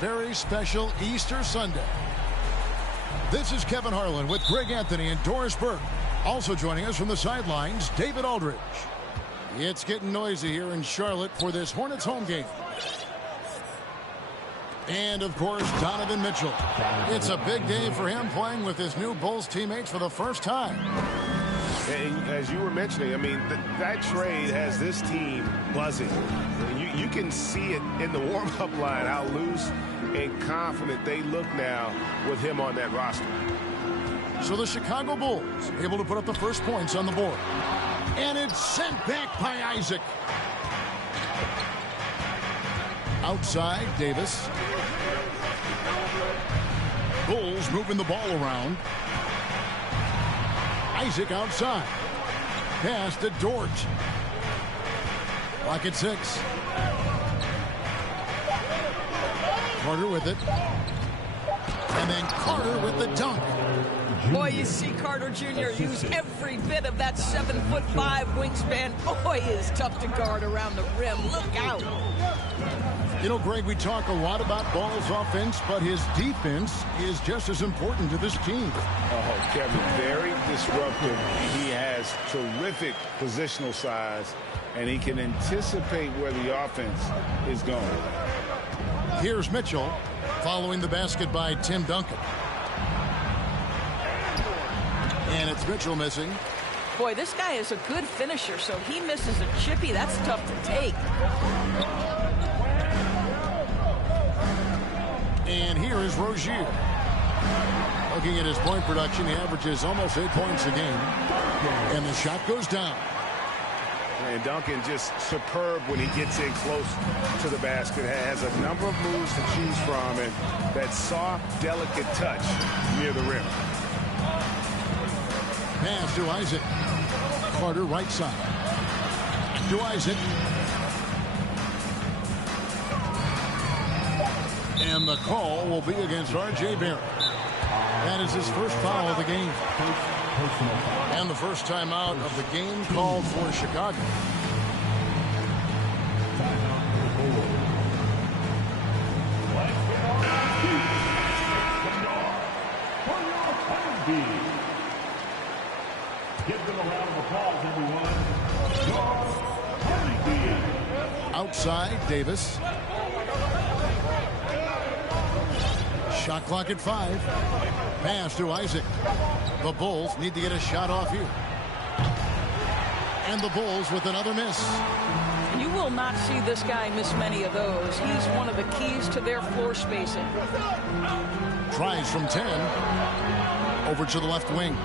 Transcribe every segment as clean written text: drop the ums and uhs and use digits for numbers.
Very special Easter Sunday. This is Kevin Harlan with Greg Anthony and Doris Burke. Also joining us from the sidelines, David Aldridge. It's getting noisy here in Charlotte for this Hornets home game. And, of course, Donovan Mitchell. It's a big day for him playing with his new Bulls teammates for the first time. And as you were mentioning, I mean, that trade has this team buzzing. You can see it in the warm-up line, how loose and confident they look now with him on that roster. So the Chicago Bulls able to put up the first points on the board. And it's sent back by Isaac. Outside, Davis. Bulls moving the ball around. Isaac outside. Pass to Dort. Clock at 6. Carter with it. And then Carter with the dunk. Boy, you see Carter Jr. use every bit of that 7'5" wingspan. Boy, is tough to guard around the rim. Look out. You know, Greg, we talk a lot about Ball's offense, but his defense is just as important to this team. Oh, Kevin, very disruptive. He has terrific positional size, and he can anticipate where the offense is going. Here's Mitchell following the basket by Tim Duncan. And it's Mitchell missing. Boy, this guy is a good finisher, so he misses a chippy. That's tough to take. And here is Rozier. Looking at his point production, he averages almost 8 points a game. And the shot goes down. And Duncan just superb when he gets in close to the basket. Has a number of moves to choose from, and that soft, delicate touch near the rim. Pass to Isaac. Carter right side. To Isaac. And the call will be against R.J. Barrett. That is his first foul of the game. And the first timeout of the game called for Chicago. Give them a round of applause, everyone. Outside, Davis. Shot clock at 5. Pass to Isaac. The Bulls need to get a shot off here. And the Bulls with another miss. You will not see this guy miss many of those. He's one of the keys to their floor spacing. Tries from 10. Over to the left wing.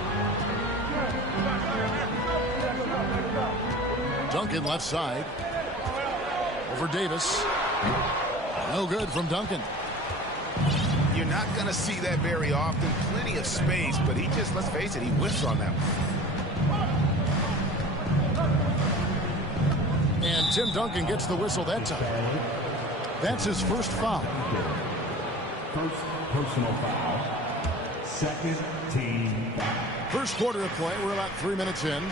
Duncan left side. Over Davis. No good from Duncan. You're not going to see that very often. Plenty of space, but he just, let's face it, he whiffs on that one. And Tim Duncan gets the whistle that time. That's his first foul. First personal foul. Second team foul. First quarter of play. We're about 3 minutes in.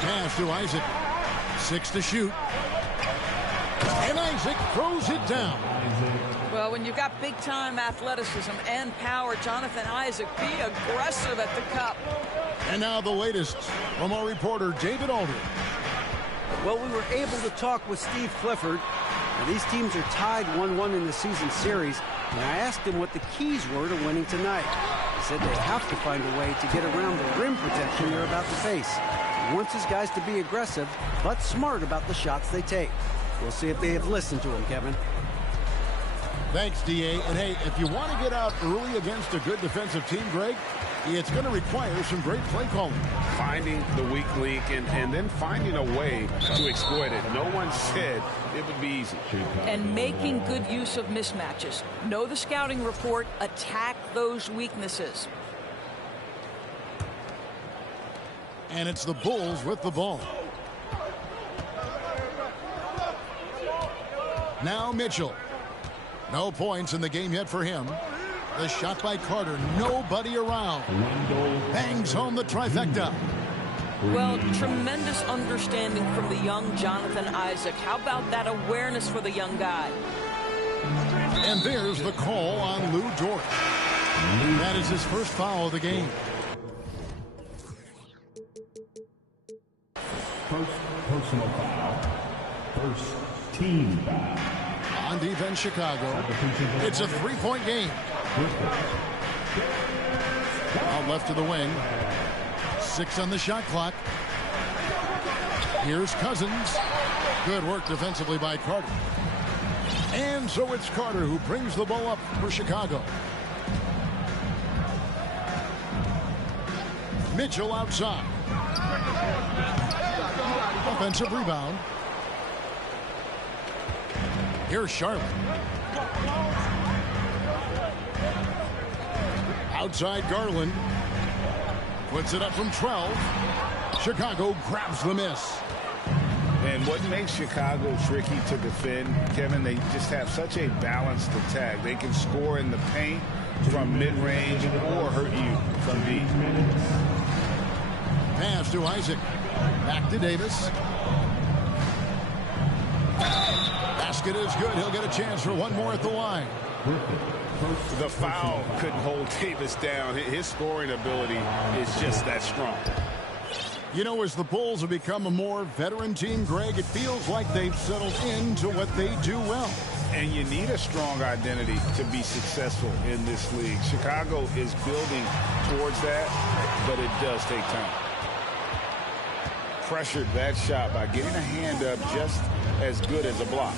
Pass to Isaac. 6 to shoot. And Isaac throws it down. Well, when you've got big-time athleticism and power, Jonathan Isaac, be aggressive at the cup. And now the latest from our reporter, David Aldridge. Well, we were able to talk with Steve Clifford. Now, these teams are tied 1-1 in the season series, and I asked him what the keys were to winning tonight. He said they have to find a way to get around the rim protection they're about to face. He wants his guys to be aggressive, but smart about the shots they take. We'll see if they have listened to him, Kevin. Thanks, D.A. And, hey, if you want to get out early against a good defensive team, Greg, it's going to require some great play calling. Finding the weak link and then finding a way to exploit it. No one said it would be easy. And making good use of mismatches. Know the scouting report. Attack those weaknesses. And it's the Bulls with the ball. Now Mitchell. No points in the game yet for him. The shot by Carter. Nobody around. Bangs home the trifecta. Well, tremendous understanding from the young Jonathan Isaac. How about that awareness for the young guy? And there's the call on Lou Dort. That is his first foul of the game. First personal foul. First team foul. On defense, Chicago. It's a three-point game. Out left to the wing. 6 on the shot clock. Here's Cousins. Good work defensively by Carter. And so it's Carter who brings the ball up for Chicago. Mitchell outside. Offensive rebound. Here's Charlotte. Outside Garland. Puts it up from 12. Chicago grabs the miss. And what makes Chicago tricky to defend, Kevin, they just have such a balanced attack. They can score in the paint from mid-range or hurt you from deep. Pass to Isaac. Back to Davis. Basket is good. He'll get a chance for one more at the line. The foul couldn't hold Davis down. His scoring ability is just that strong. You know, as the Bulls have become a more veteran team, Greg, it feels like they've settled into what they do well. And you need a strong identity to be successful in this league. Chicago is building towards that, but it does take time. Pressured that shot by getting a hand up just as good as a block.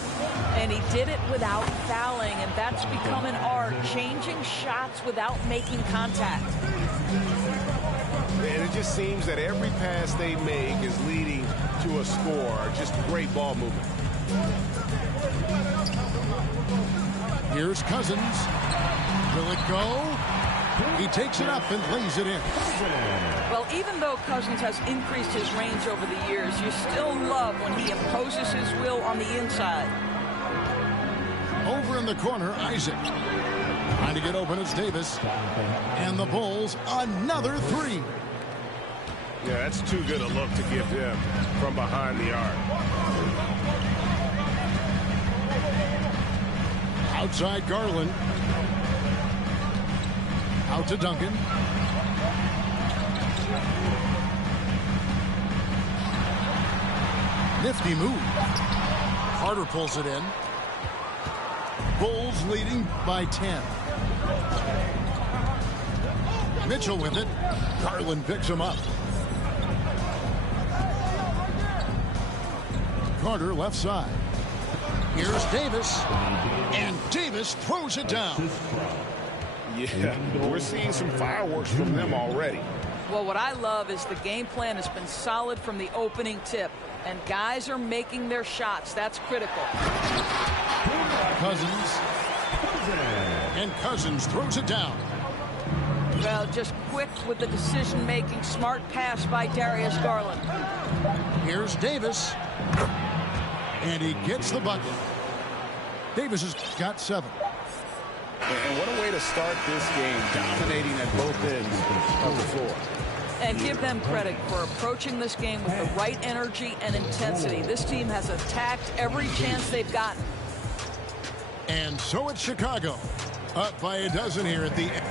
And he did it without fouling, and that's become an art, changing shots without making contact. And it just seems that every pass they make is leading to a score. Just great ball movement. Here's Cousins. Will it go? He takes it up and lays it in. Well, even though Cousins has increased his range over the years, you still love when he imposes his will on the inside. Over in the corner, Isaac. Trying to get open is Davis. And the Bulls, another three. Yeah, that's too good a look to give him from behind the arc. Outside Garland. Out to Duncan. Nifty move. Carter pulls it in. Bulls leading by 10. Mitchell with it. Garland picks him up. Carter left side. Here's Davis. And Davis throws it down. Yeah, we're seeing some fireworks from them already. Well, what I love is the game plan has been solid from the opening tip, and guys are making their shots. That's critical. Cousins. And Cousins throws it down. Well, just quick with the decision-making, smart pass by Darius Garland. Here's Davis. And he gets the bucket. Davis has got 7. And what a way to start this game, dominating at both ends of the floor. And give them credit for approaching this game with the right energy and intensity. This team has attacked every chance they've gotten. And so it's Chicago, up by a dozen here at the end.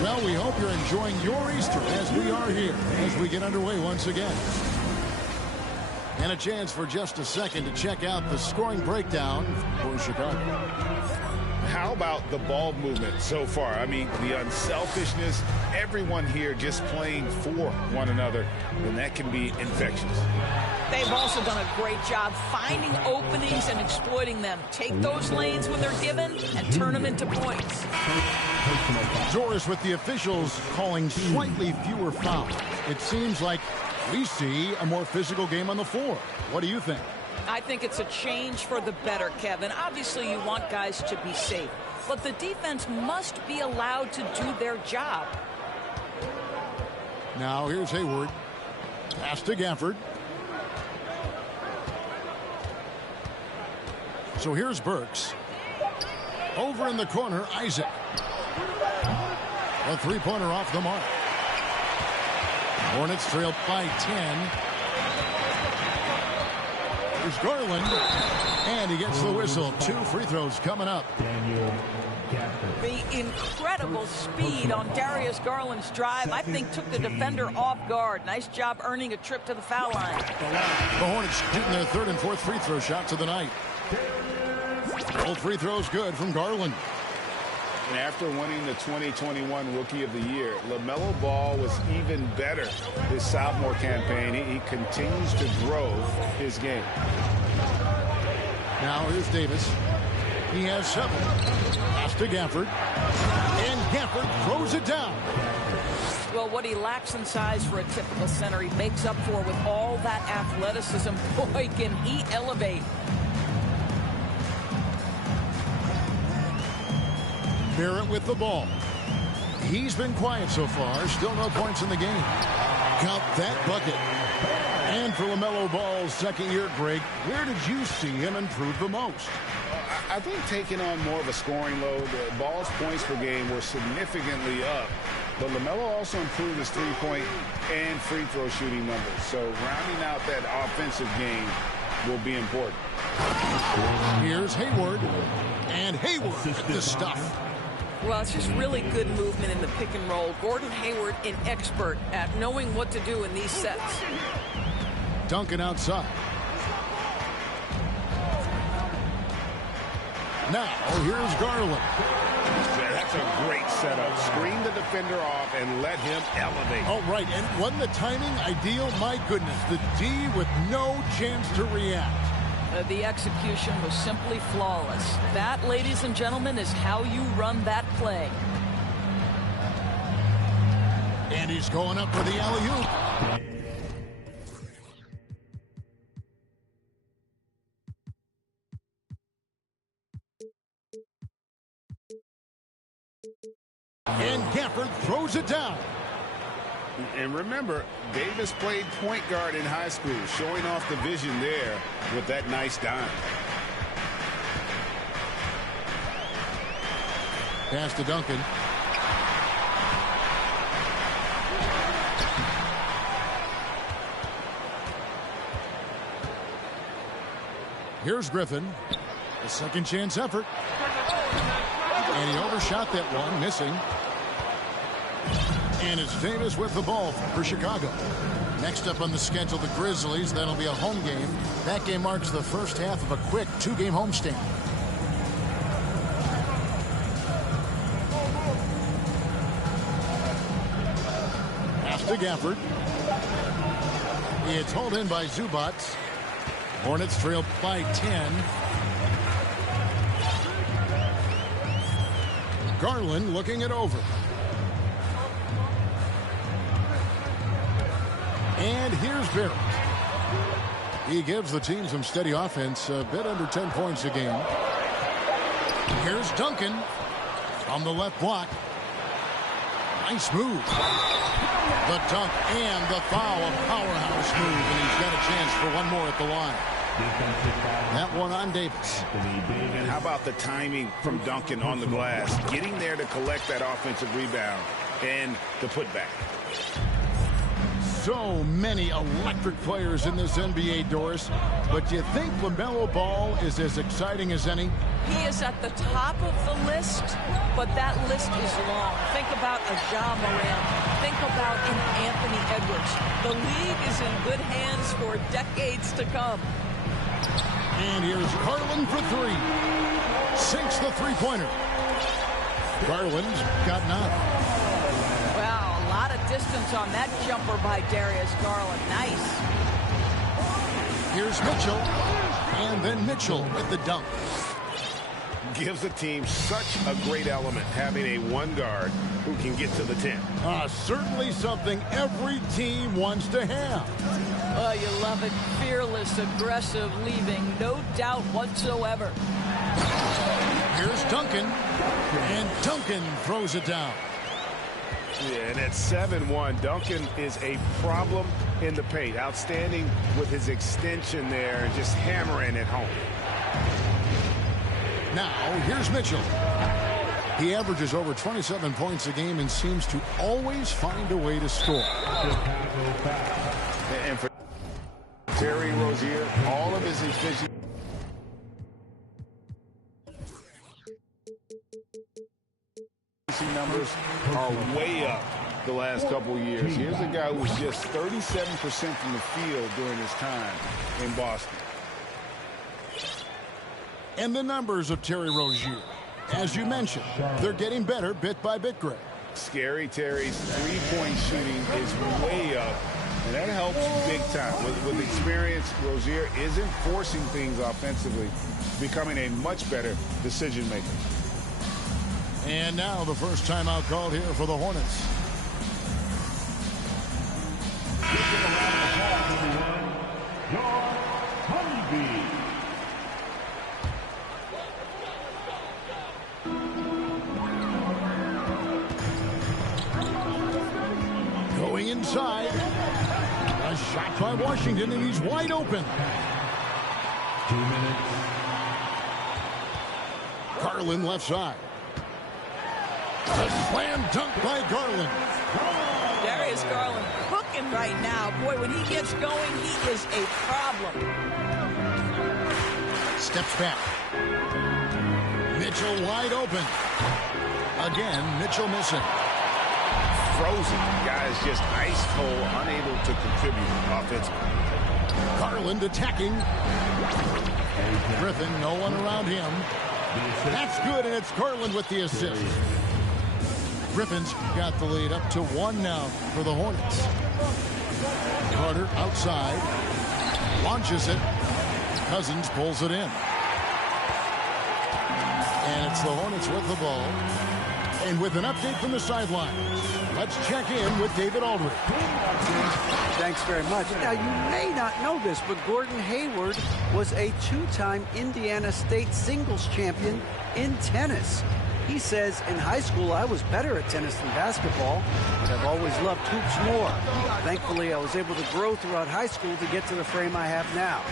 Well, we hope you're enjoying your Easter as we are here, as we get underway once again. And a chance for just a second to check out the scoring breakdown for Chicago. How about the ball movement so far? I mean, the unselfishness, everyone here just playing for one another, and that can be infectious. They've also done a great job finding openings and exploiting them. Take those lanes when they're given and turn them into points. Joris, with the officials calling slightly fewer fouls, it seems like we see a more physical game on the floor. What do you think? I think it's a change for the better, Kevin. Obviously, you want guys to be safe, but the defense must be allowed to do their job. Now here's Hayward. Pass to Gafford. So here's Burks. Over in the corner, Isaac. A three-pointer off the mark. Hornets trail by 10. There's Garland. And he gets the whistle. 2 free throws coming up. The incredible speed on Darius Garland's drive, I think, took the defender off guard. Nice job earning a trip to the foul line. The Hornets shooting their 3rd and 4th free throw shots of the night. Both free throws good from Garland. And after winning the 2021 Rookie of the Year, LaMelo Ball was even better his sophomore campaign. He continues to grow his game. Now here's Davis. He has 7. Pass to Gafford. And Gafford throws it down. Well, what he lacks in size for a typical center, he makes up for with all that athleticism. Boy, can he elevate. Barrett with the ball. He's been quiet so far. Still no points in the game. Count that bucket. And for LaMelo Ball's second year, Greg, where did you see him improve the most? I think taking on more of a scoring load. Ball's points per game were significantly up. But LaMelo also improved his three-point and free throw shooting numbers. So rounding out that offensive game will be important. Here's Hayward. And Hayward with the stuff. Well, it's just really good movement in the pick and roll. Gordon Hayward, an expert at knowing what to do in these sets. Duncan outside. Now, here's Garland. That's a great setup. Screen the defender off and let him elevate. Oh, right. And wasn't the timing ideal? My goodness. The D with no chance to react. The execution was simply flawless. That, ladies and gentlemen, is how you run that play. And he's going up for the alley-oop. And Gafford throws it down. And remember, Davis played point guard in high school, showing off the vision there with that nice dime. Pass to Duncan. Here's Griffin. A second chance effort. And he overshot that one, missing. And it's Davis with the ball for Chicago. Next up on the schedule, the Grizzlies. That'll be a home game. That game marks the first half of a quick 2-game homestand. Pass to Gafford. It's hauled in by Zubac. Hornets trail by 10. Garland looking it over. And here's Barrett. He gives the team some steady offense, a bit under 10 points a game. Here's Duncan on the left block. Nice move. The dunk and the foul, a powerhouse move, and he's got a chance for one more at the line. That one on Davis. And how about the timing from Duncan on the glass, getting there to collect that offensive rebound and the putback. So many electric players in this NBA, Doris. But do you think LaMelo Ball is as exciting as any? He is at the top of the list, but that list is long. Think about a Ja Morant. Think about an Anthony Edwards. The league is in good hands for decades to come. And here's Garland for 3. Sinks the three-pointer. Garland's got 9. Wow, a lot of distance on that jumper by Darius Garland. Nice. Here's Mitchell. And then Mitchell with the dunk. Gives the team such a great element, having a one guard who can get to the 10. Certainly something every team wants to have. Oh, you love it. Fearless, aggressive, leaving no doubt whatsoever. Here's Duncan. And Duncan throws it down. Yeah, and at 7-1, Duncan is a problem in the paint. Outstanding with his extension there and just hammering it home. Now, here's Mitchell. He averages over 27 points a game and seems to always find a way to score. And for Terry Rozier, all of his efficiency numbers are way up the last couple of years. Here's a guy who was just 37% from the field during his time in Boston. And the numbers of Terry Rozier, as you mentioned, they're getting better bit by bit, Greg. Scary Terry's three-point shooting is way up, and that helps big time. With experience, Rozier isn't forcing things offensively, becoming a much better decision maker. And now the first timeout called here for the Hornets. Going inside. A shot by Washington, and he's wide open. 2 minutes. Garland left side. A slam dunk by Garland. Darius Garland cooking right now. Boy, when he gets going, he is a problem. Steps back. Mitchell wide open. Again, Mitchell missing. Frozen. Guys just ice cold, unable to contribute offensively. Garland attacking. Griffin, no one around him. That's good, and it's Garland with the assist. Griffin's got the lead up to 1 now for the Hornets. Carter outside. Launches it. Cousins pulls it in. And it's the Hornets with the ball. And with an update from the sideline, let's check in with David Aldridge. Thanks very much. Now, you may not know this, but Gordon Hayward was a 2-time Indiana State singles champion in tennis. He says, in high school, I was better at tennis than basketball, but I've always loved hoops more. Thankfully, I was able to grow throughout high school to get to the frame I have now.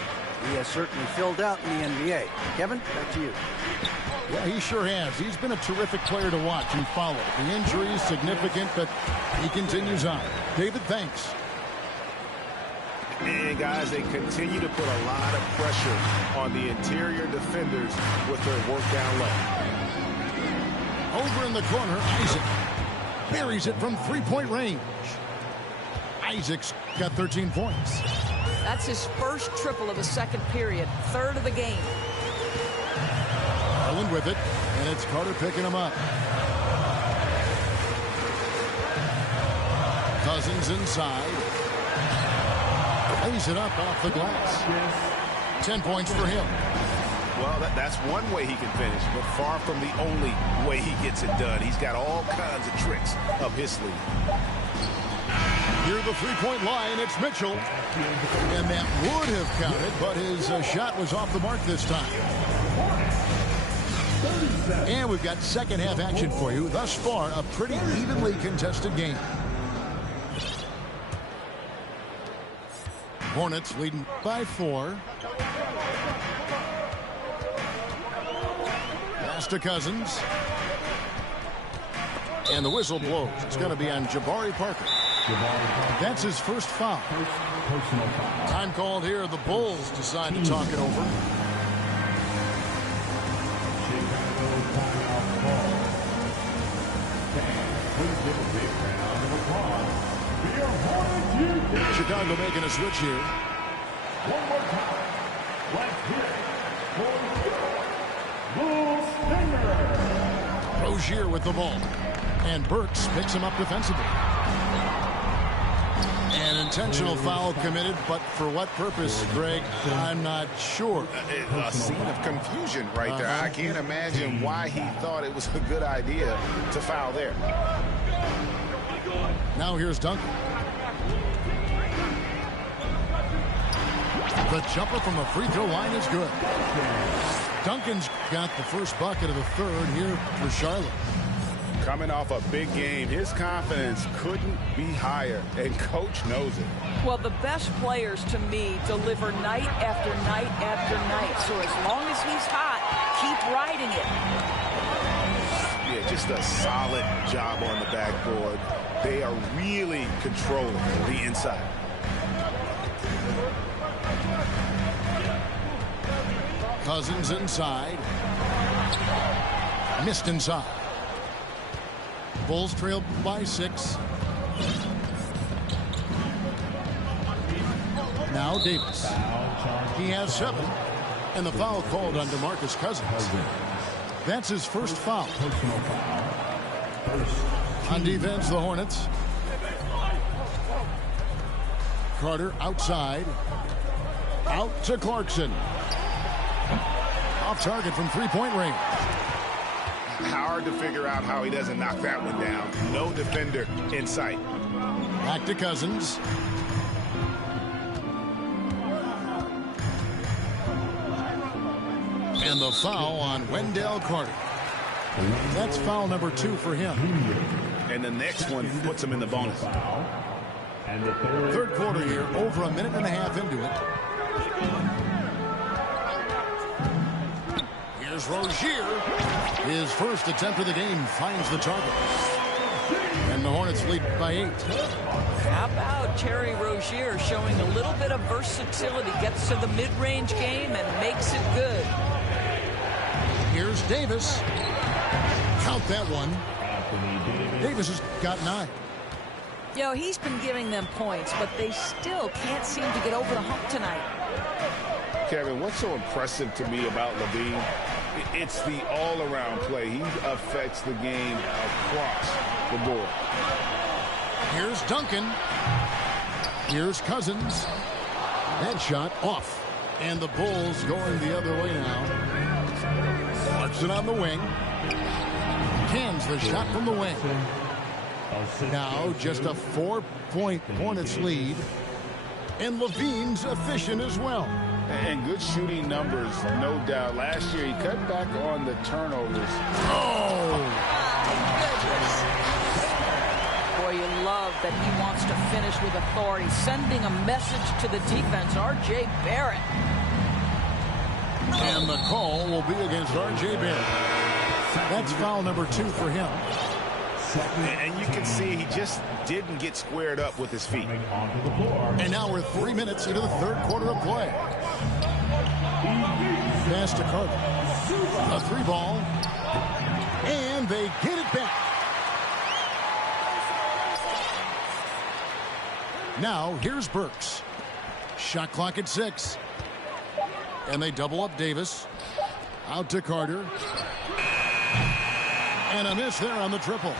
He has certainly filled out in the NBA. Kevin, back to you. Yeah, he sure has. He's been a terrific player to watch and follow. The injury is significant, but he continues on. David, thanks. And guys, they continue to put a lot of pressure on the interior defenders with their work down low. Over in the corner, Isaac buries it from three-point range. Isaac's got 13 points. That's his first triple of the second period, third of the game. Garland with it, and it's Carter picking him up. Cousins inside. Lays it up off the glass. 10 points for him. Well, that's one way he can finish, but far from the only way he gets it done. He's got all kinds of tricks up his sleeve. Near the three-point line, it's Mitchell. And that would have counted, but his shot was off the mark this time. And we've got second half action for you. Thus far, a pretty evenly contested game. Hornets leading by 4. Pass to Cousins. And the whistle blows. It's going to be on Jabari Parker. That's his first foul. Time called here. The Bulls decide to talk it over. Chicago making a switch here. One more time. Let's hear it for Bulls Finger. Rozier with the ball. And Burks picks him up defensively. An intentional foul committed, but for what purpose, Greg, I'm not sure. A scene of confusion right there. I can't imagine why he thought it was a good idea to foul there. Now here's Duncan. The jumper from the free throw line is good. Duncan's got the first bucket of the third here for Charlotte. Coming off a big game, his confidence couldn't be higher, and coach knows it. Well, the best players, to me, deliver night after night after night. So as long as he's hot, keep riding it. Yeah, just a solid job on the backboard. They are really controlling the inside. Cousins inside. Missed inside. Bulls trail by 6. Now Davis. He has 7. And the foul called on DeMarcus Cousins. That's his first foul. On defense, the Hornets. Carter outside. Out to Clarkson. Off target from three-point range. Hard to figure out how he doesn't knock that one down. No defender in sight. Back to Cousins. And the foul on Wendell Carter. That's foul number 2 for him. And the next one puts him in the bonus. Third quarter here, over a minute and a half into it. Here's Rozier. His first attempt of the game finds the target. And the Hornets lead by 8. How about Terry Rozier showing a little bit of versatility, gets to the mid-range game and makes it good. Here's Davis. Count that one. Davis has got 9. You know, he's been giving them points, but they still can't seem to get over the hump tonight. Kevin, what's so impressive to me about Levine? It's the all-around play. He affects the game across the board. Here's Duncan. Here's Cousins. That shot off. And the Bulls going the other way now. Clarkson on the wing. Cans the shot from the wing. Now just a 4-point Hornets lead. And Levine's efficient as well. And good shooting numbers, no doubt. Last year, he cut back on the turnovers. Oh! Boy, you love that he wants to finish with authority, sending a message to the defense. R.J. Barrett. And the call will be against R.J. Barrett. That's foul number 2 for him. And you can see he just didn't get squared up with his feet. And now we're 3 minutes into the third quarter of play. Pass to Carter. A 3-ball. And they get it back. Now here's Burks. Shot clock at 6. And they double up Davis. Out to Carter. And a miss there on the triple.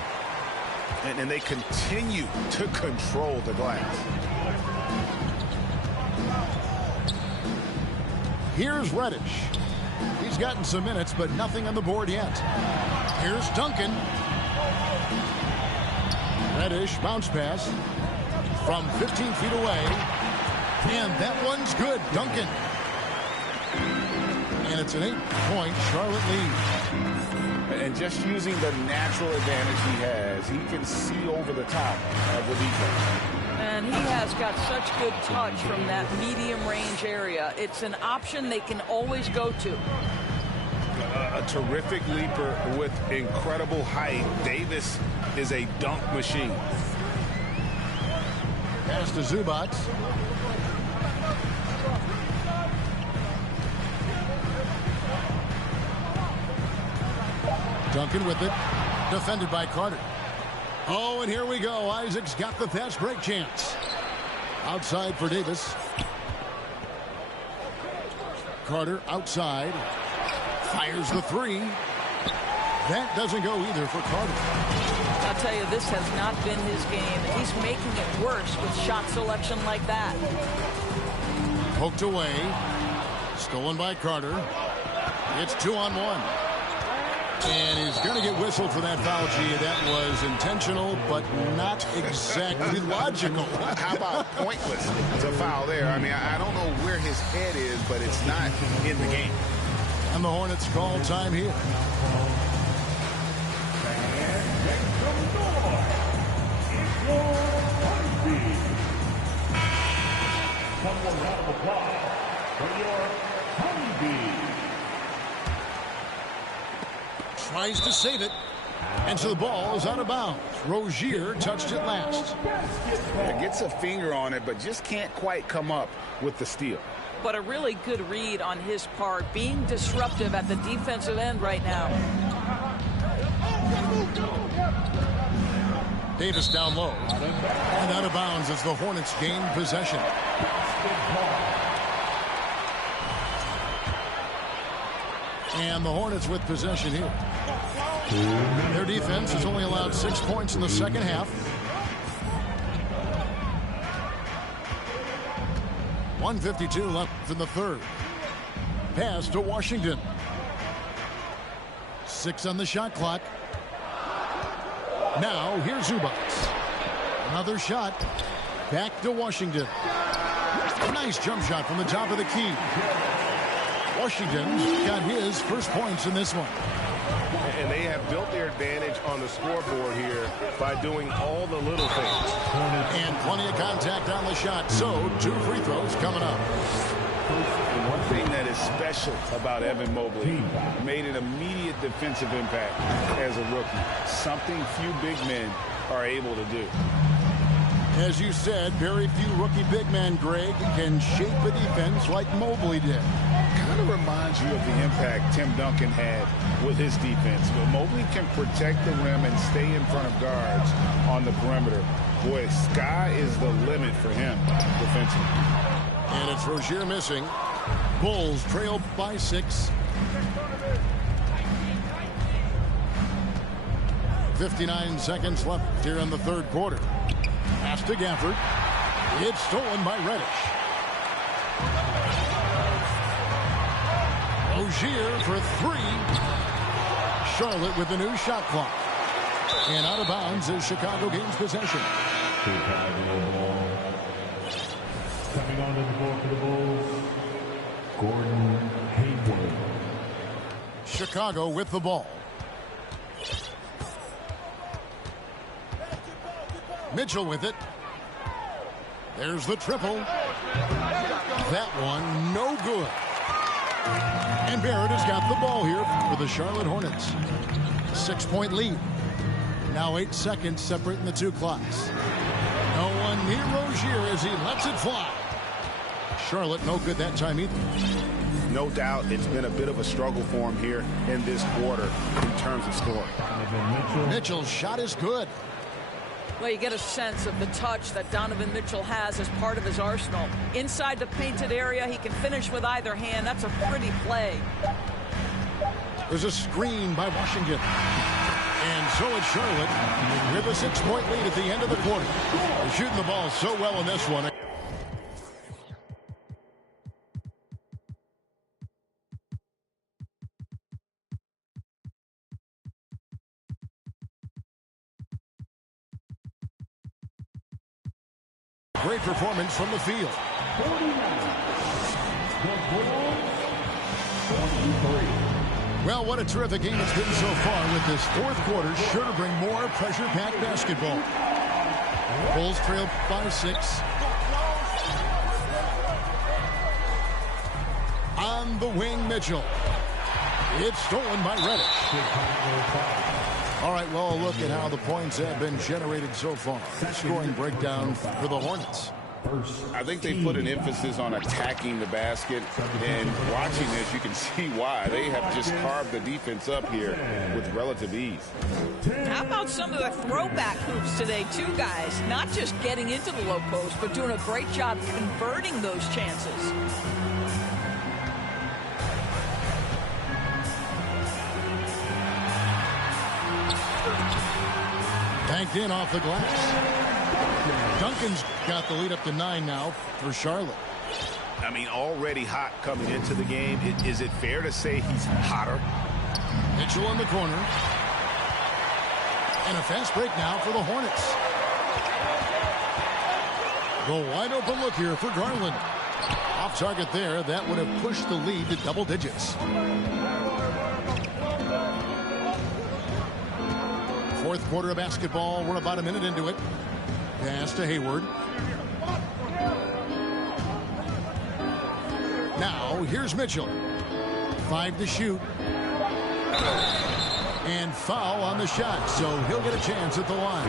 And they continue to control the glass. Here's Reddish. He's gotten some minutes, but nothing on the board yet. Here's Duncan. Reddish bounce pass from 15 feet away. And that one's good. Duncan. And it's an 8-point Charlotte lead. And just using the natural advantage he has, he can see over the top of the defense. And he has got such good touch from that medium range area. It's an option they can always go to. A terrific leaper with incredible height. Davis is a dunk machine. Pass to Zubac. Duncan with it. Defended by Carter. Oh, and here we go. Isaac's got the fast break chance. Outside for Davis. Carter outside. Fires the 3. That doesn't go either for Carter. I'll tell you, this has not been his game. He's making it worse with shot selection like that. Poked away. Stolen by Carter. It's 2-on-1. And he's going to get whistled for that foul, G. That was intentional, but not exactly logical. How about pointless? It's a foul there. I mean, I don't know where his head is, but it's not in the game. And the Hornets call time here. One more round of applause for your Honeybee. Tries to save it. And so the ball is out of bounds. Rozier touched it last. Yeah, gets a finger on it, but just can't quite come up with the steal. But a really good read on his part, being disruptive at the defensive end right now. Davis down low. And out of bounds as the Hornets gain possession. And the Hornets with possession here. Their defense has only allowed 6 points in the second half. 1:52 left in the third. Pass to Washington. 6 on the shot clock. Now here's Zubac. Another shot. Back to Washington. A nice jump shot from the top of the key. Washington's got his first points in this one. And they have built their advantage on the scoreboard here by doing all the little things. And plenty of contact on the shot. So 2 free throws coming up. One thing that is special about Evan Mobley, made an immediate defensive impact as a rookie. Something few big men are able to do. As you said, very few rookie big men, Greg, can shape a defense like Mobley did. Kind of reminds you of the impact Tim Duncan had with his defense. But Mobley can protect the rim and stay in front of guards on the perimeter. Boy, sky is the limit for him defensively. And it's Rozier missing. Bulls trail by 6. 59 seconds left here in the third quarter. Pass to Gafford. It's stolen by Reddish. Rozier for 3. Charlotte with the new shot clock. And out of bounds as Chicago gains possession. Coming onto the floor for the Bulls, Gordon Hayward. Chicago with the ball. Mitchell with it. There's the triple. That one no good. And Barrett has got the ball here for the Charlotte Hornets. 6-point lead. Now 8 seconds separating the 2 clocks. No one near Rozier as he lets it fly. Charlotte no good that time either. No doubt it's been a bit of a struggle for him here in this quarter in terms of scoring. Mitchell's shot is good. Well, you get a sense of the touch that Donovan Mitchell has as part of his arsenal. Inside the painted area, he can finish with either hand. That's a pretty play. There's a screen by Washington. And so it's Charlotte with a 6-point lead at the end of the quarter. They're shooting the ball so well in this one. Great performance from the field. 43. Well, what a terrific game it's been so far with this fourth quarter. Sure to bring more pressure-packed basketball. Bulls trail by 6. On the wing, Mitchell. It's stolen by Reddish. All right, well, a look at how the points have been generated so far. Scoring breakdown for the Hornets. I think they put an emphasis on attacking the basket, and watching this, you can see why. They have just carved the defense up here with relative ease. How about some of the throwback hoops today, too, guys? Not just getting into the low post, but doing a great job converting those chances. Banked in off the glass. Duncan's got the lead up to 9 now for Charlotte. I mean, already hot coming into the game. Is it fair to say he's hotter? Mitchell in the corner. And a fast break now for the Hornets. The wide open look here for Garland. Off target there. That would have pushed the lead to double digits. Fourth quarter of basketball. We're about a minute into it. Pass to Hayward. Now, here's Mitchell. 5 to shoot. And foul on the shot, so he'll get a chance at the line.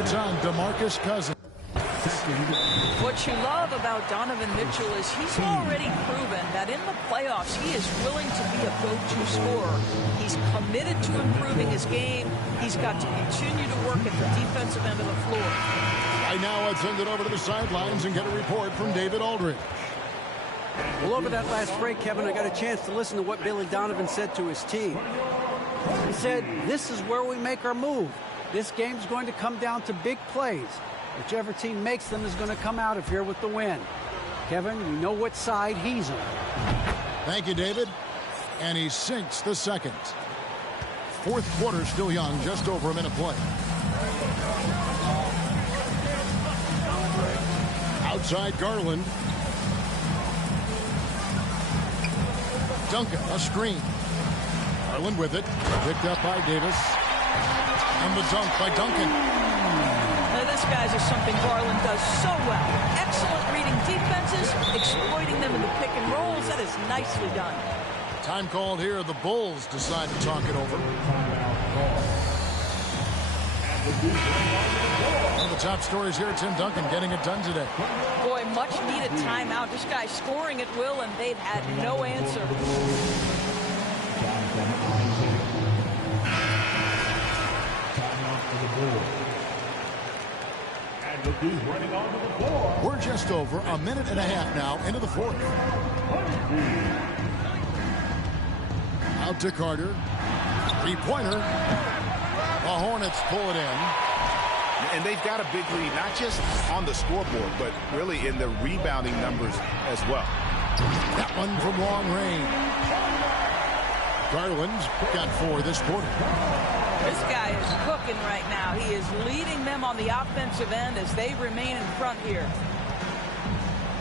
It's on DeMarcus Cousins. What you love about Donovan Mitchell is he's already proven that in the playoffs he is willing to be a go-to scorer. He's committed to improving his game. He's got to continue to work at the defensive end of the floor. Right now, let's send it over to the sidelines and get a report from David Aldridge. Well, over that last break, Kevin, I got a chance to listen to what Billy Donovan said to his team. He said, this is where we make our move. This game's going to come down to big plays. Whichever team makes them is going to come out of here with the win. Kevin, you know what side he's on. Thank you, David. And he sinks the second. Fourth quarter still young, just over a minute play. Outside Garland. Duncan, a screen. Garland with it. Picked up by Davis. And the dunk by Duncan. Now this, guys, is something Garland does so well. Excellent reading defenses, exploiting them in the pick and rolls. That is nicely done. Time called here. The Bulls decide to talk it over. One of the top stories here, Tim Duncan getting it done today. Boy, much needed timeout. This guy scoring at will, and they've had no answer. We're just over a minute and a half now into the fourth. Out to Carter. Three-pointer. The Hornets pull it in. And they've got a big lead, not just on the scoreboard, but really in the rebounding numbers as well. That one from long range. Garland's got 4 this quarter. This guy is cooking right now. He is leading them on the offensive end as they remain in front here.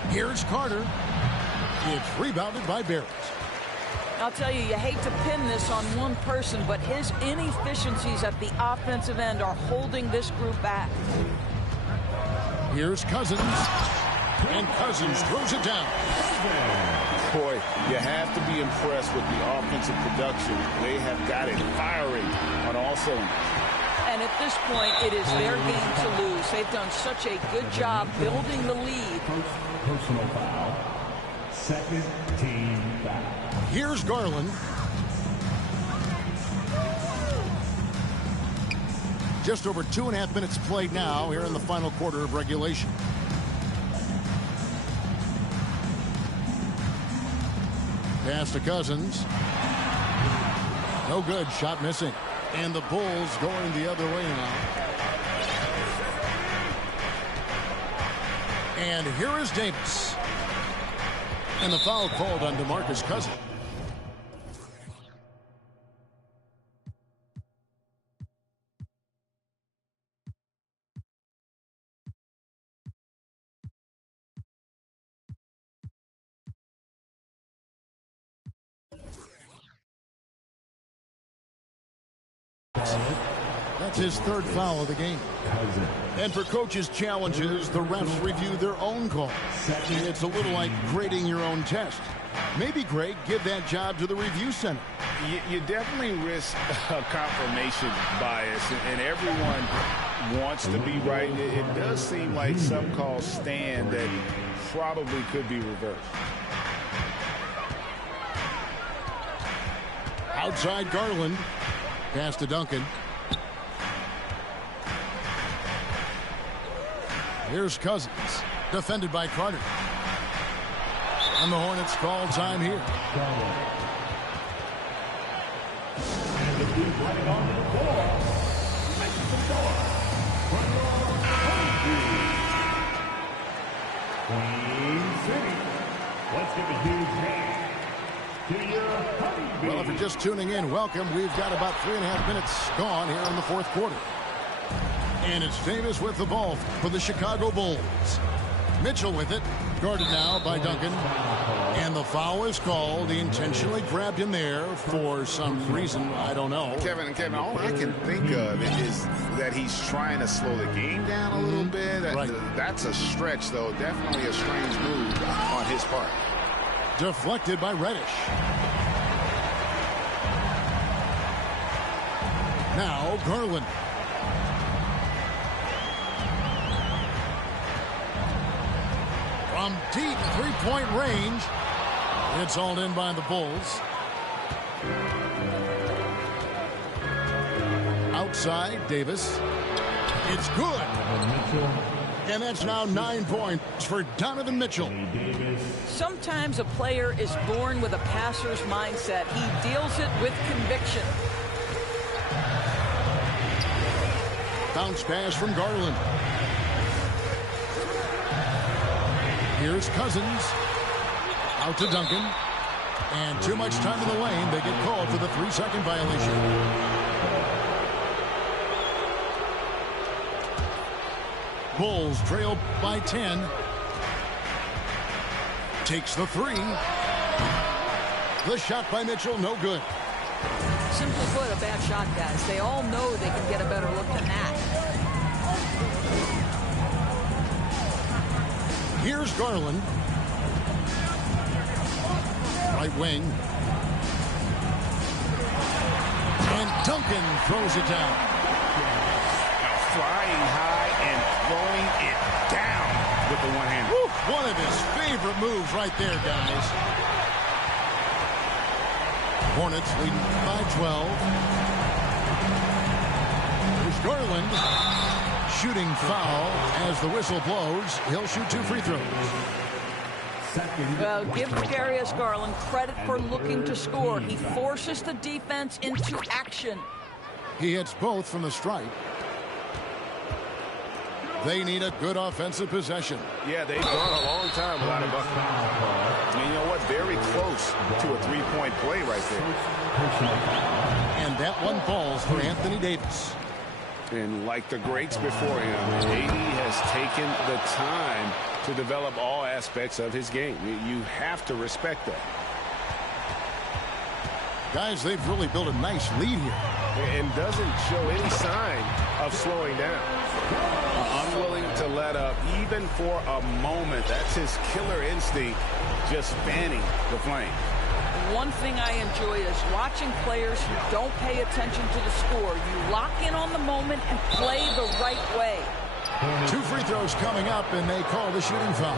Here's Carter. It's rebounded by Barrett. I'll tell you, you hate to pin this on one person, but his inefficiencies at the offensive end are holding this group back. Here's Cousins. And Cousins throws it down. Boy, you have to be impressed with the offensive production. They have got it firing on all cylinders. And at this point, it is their game to lose. They've done such a good job building the lead. Personal foul. Second team foul. Here's Garland. Just over 2.5 minutes played now here in the final quarter of regulation. Pass to Cousins. No good. Shot missing. And the Bulls going the other way now. And here is Davis. And the foul called on DeMarcus Cousins. That's his third foul of the game. And for coaches' challenges, the refs review their own calls. It's a little like grading your own test. Maybe, Greg, give that job to the review center. You definitely risk a confirmation bias, and everyone wants to be right. It does seem like some calls stand that probably could be reversed. Outside Garland. Pass to Duncan. Here's Cousins. Defended by Carter. And the Hornets call time here. And the dude running onto the floor. Makes the score. Queen City. Let's give a huge hand to your Honeybees. Well, if you're just tuning in, welcome. We've got about 3.5 minutes gone here in the fourth quarter. And it's Davis with the ball for the Chicago Bulls. Mitchell with it. Guarded now by Duncan. And the foul is called. He intentionally grabbed him there for some reason. I don't know. Kevin, all I can think of is that he's trying to slow the game down a little bit. Right. That's a stretch, though. Definitely a strange move on his part. Deflected by Reddish. Now Garland. From deep three-point range. It's hauled in by the Bulls. Outside, Davis. It's good. And that's now 9 points for Donovan Mitchell. Sometimes a player is born with a passer's mindset. He deals it with conviction. Bounce pass from Garland. Here's Cousins. Out to Duncan. And too much time in the lane. They get called for the 3-second violation. Bulls trail by 10. Takes the 3. The shot by Mitchell, no good. Simply put, a bad shot, guys. They all know they can get a better look than that. Here's Garland. Right wing. And Duncan throws it down. Now flying high and throwing it down with the one-hand. One of his favorite moves right there, guys. Hornets leading by 12. Here's Garland. Shooting foul as the whistle blows. He'll shoot 2 free throws. Well, give Darius Garland credit for looking to score. He forces the defense into action. He hits both from the stripe. They need a good offensive possession. Yeah, they've gone a long time without a bucket. And you know what? Very close to a three-point play right there. And that one falls for Anthony Davis. And like the greats before him, AD has taken the time to develop all aspects of his game. You have to respect that. Guys, they've really built a nice lead here. And doesn't show any sign of slowing down. Unwilling to let up even for a moment. That's his killer instinct, just fanning the flame. One thing I enjoy is watching players who don't pay attention to the score. You lock in on the moment and play the right way. 2 free throws coming up, and they call the shooting foul.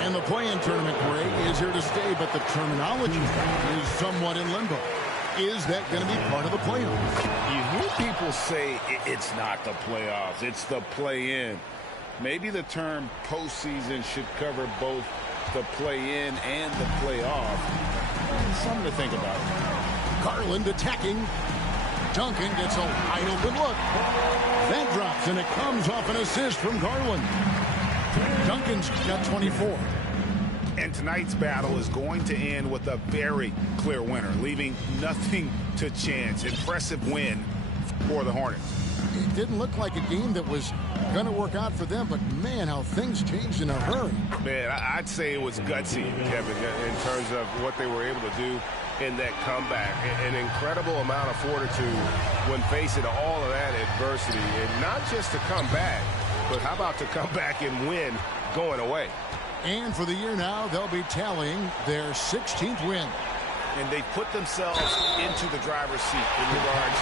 And the play-in tournament, Greg, is here to stay, but the terminology is somewhat in limbo. Is that going to be part of the playoffs? You hear people say it's not the playoffs, it's the play-in. Maybe the term postseason should cover both the play-in and the playoff. Something to think about. Garland attacking. Duncan gets a wide open look. That drops, and it comes off an assist from Garland. Duncan's got 24. And tonight's battle is going to end with a very clear winner, leaving nothing to chance. Impressive win for the Hornets. It didn't look like a game that was going to work out for them, but man, how things changed in a hurry. Man, I'd say it was gutsy, Kevin, in terms of what they were able to do in that comeback. An incredible amount of fortitude when facing all of that adversity. And not just to come back, but how about to come back and win going away? And for the year now, they'll be tallying their 16th win. And they put themselves into the driver's seat in regards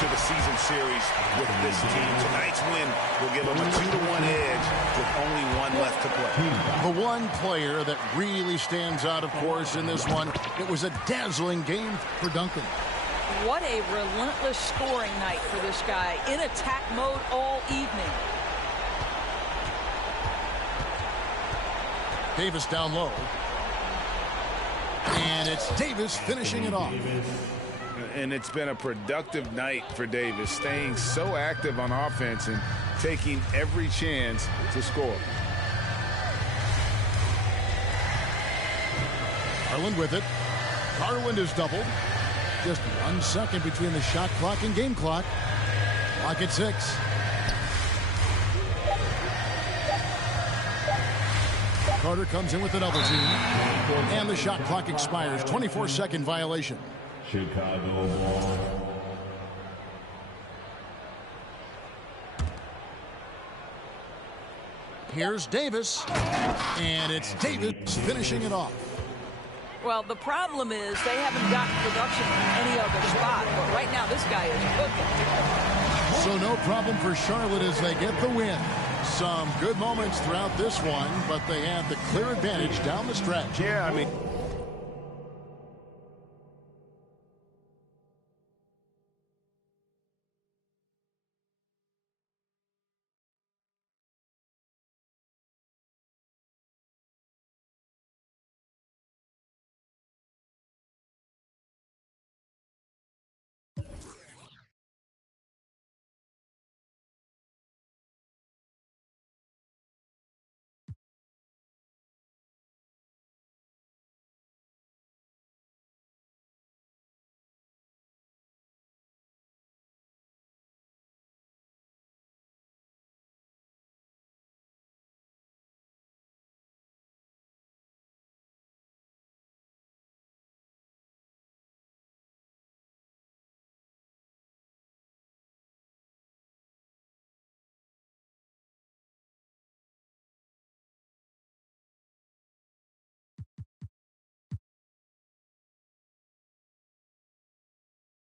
to the season series with this team. Tonight's win will give them a 2-1 edge with only one left to play. The one player that really stands out, of course, in this one, it was a dazzling game for Duncan. What a relentless scoring night for this guy, in attack mode all evening. Davis down low. And it's Davis finishing it off. And it's been a productive night for Davis, staying so active on offense and taking every chance to score. Garland with it. Garland is doubled. Just 1 second between the shot clock and game clock. Clock at 6. Carter comes in with a double team. And the shot clock expires. 24-second violation. Chicago ball. Here's Davis. And it's Davis finishing it off. Well, the problem is they haven't gotten production from any other spot. But right now, this guy is cooking. So no problem for Charlotte as they get the win. Some good moments throughout this one, but they have the clear advantage down the stretch. Yeah, I mean,